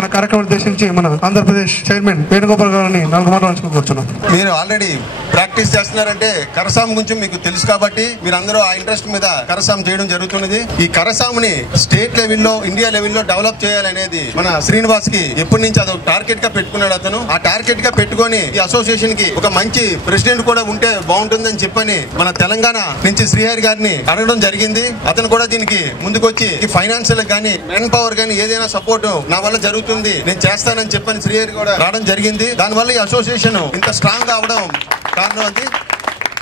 మన కార్యక్రమం ఉద్దేశించి మన ఆంధ్రప్రదేశ్ చైర్మన్ వేణుగోపాల్ గారిని 4 మాటలు అనుకోవచ్చున్నాం. మీరు ఆల్రెడీ ప్రాక్టీస్ చేస్తున్నారంటే కరసాం గురించి మీకు తెలుసు కాబట్టి మీరు అందరూ ఆ ఇంట్రెస్ట్ మీద కరసాం చేయడం జరుగుతున్నది. ఈ కరసాంని స్టేట్ లెవెల్లో, ఇండియా లెవెల్లో డెవలప్ చేయాలనేది మన శ్రీనివాస్ కి ఎప్పటి నుంచి అదొక టార్గెట్ గా పెట్టుకున్నాడు. అతను ఆ టార్గెట్ గా పెట్టుకొని ఈ అసోసియేషన్ కి ఒక మంచి ప్రెసిడెంట్ కూడా ఉంటే బాగుంటుందని చెప్పని మన తెలంగాణ నుంచి శ్రీహరి గారిని అడగడం జరిగింది. అతను కూడా దీనికి ముందుకొచ్చి ఈ ఫైనాన్షియల్ గానీ, మెన్ పవర్ గానీ ఏదైనా సపోర్ట్ నా వల్ల జరుగుతుంది, నేను చేస్తానని చెప్పని శ్రీహరి కూడా రావడం జరిగింది. దానివల్ల ఈ అసోసియేషన్ ఇంత స్ట్రాంగ్ గా అవడం కారణం అది.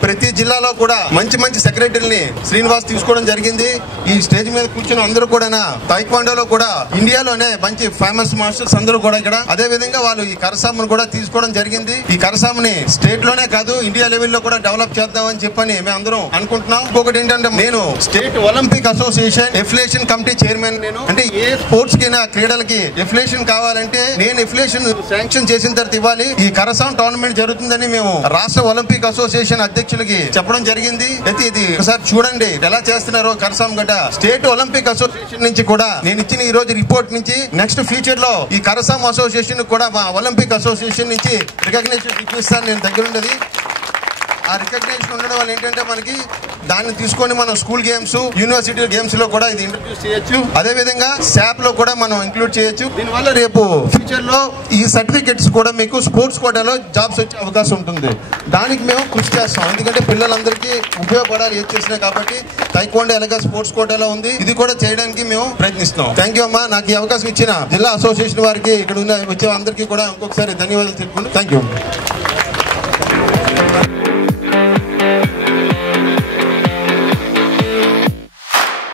ప్రతి జిల్లాలో కూడా మంచి మంచి సెక్రటరీని శ్రీనివాస్ తీసుకోవడం జరిగింది. ఈ స్టేజ్ మీద కూర్చుని అందరూ కూడా తైక్వాండోలో కూడా ఇండియాలోనే మంచి ఫేమస్ మాస్టర్స్ అందరూ కూడా ఇక్కడ. అదే విధంగా వాళ్ళు ఈ కరసామును కూడా తీసుకోవడం జరిగింది. ఈ కరసాముని స్టేట్ లోనే కాదు, ఇండియా లెవెల్లో కూడా డెవలప్ చేద్దామని చెప్పని మేము అందరం అనుకుంటున్నాం. ఇంకొకటి ఏంటంటే, నేను state Olympic association affiliation committee chairman. నేను అంటే ఏ స్పోర్ట్స్ కి, క్రీడలకి ఎఫిలియేషన్ కావాలంటే నేను ఎఫిలియేషన్ శాంక్షన్ చేసిన తర్వాత ఇవ్వాలి. ఈ కరసాం టోర్నమెంట్ జరుగుతుందని మేము రాష్ట్ర ఒలింపిక్ అసోసియేషన్ అధ్యక్షులకి చెప్పడం జరిగింది. అయితే ఇది ఒకసారి చూడండి ఎలా చేస్తున్నారో కరసాం గడ్డ. స్టేట్ ఒలింపిక్ అసోసియేషన్ నుంచి కూడా నేను ఇచ్చిన ఈ రోజు రిపోర్ట్ నుంచి నెక్స్ట్ ఫ్యూచర్ లో ఈ కరసాం అసోసియేషన్ కూడా మా ఒలింపిక్ అసోసియేషన్ నుంచి రికగ్నిషన్ ఇప్పిస్తాను నేను దగ్గరుండేది. ఆ రికగ్నేషన్ ఉండడం వల్ల ఏంటంటే మనకి దాన్ని తీసుకొని మనం స్కూల్ గేమ్స్, యూనివర్సిటీ గేమ్స్ లో కూడా ఇది ఇంట్రడ్యూస్ చేయొచ్చు. అదే విధంగా శాప్ లో కూడా మనం ఇంక్లూడ్ చేయొచ్చు. దీనివల్ల రేపు ఫ్యూచర్ లో ఈ సర్టిఫికెట్స్ కూడా మీకు స్పోర్ట్స్ కోటాలో జాబ్స్ వచ్చే అవకాశం ఉంటుంది. దానికి మేము కృషి చేస్తాం. ఎందుకంటే పిల్లలందరికీ ఉపయోగపడాలి ఏది చేసినా. కాబట్టి తైక్వాండో ఎలాగా స్పోర్ట్స్ కోటాలో ఉంది, ఇది కూడా చేయడానికి మేము ప్రయత్నిస్తాం. థ్యాంక్ యూ అమ్మా. నాకు ఈ అవకాశం ఇచ్చిన జిల్లా అసోసియేషన్ వారికి, ఇక్కడ ఉన్న వచ్చే అందరికీ కూడా ఇంకొకసారి ధన్యవాదాలు తెలుపుకుంటూ థ్యాంక్ యూ.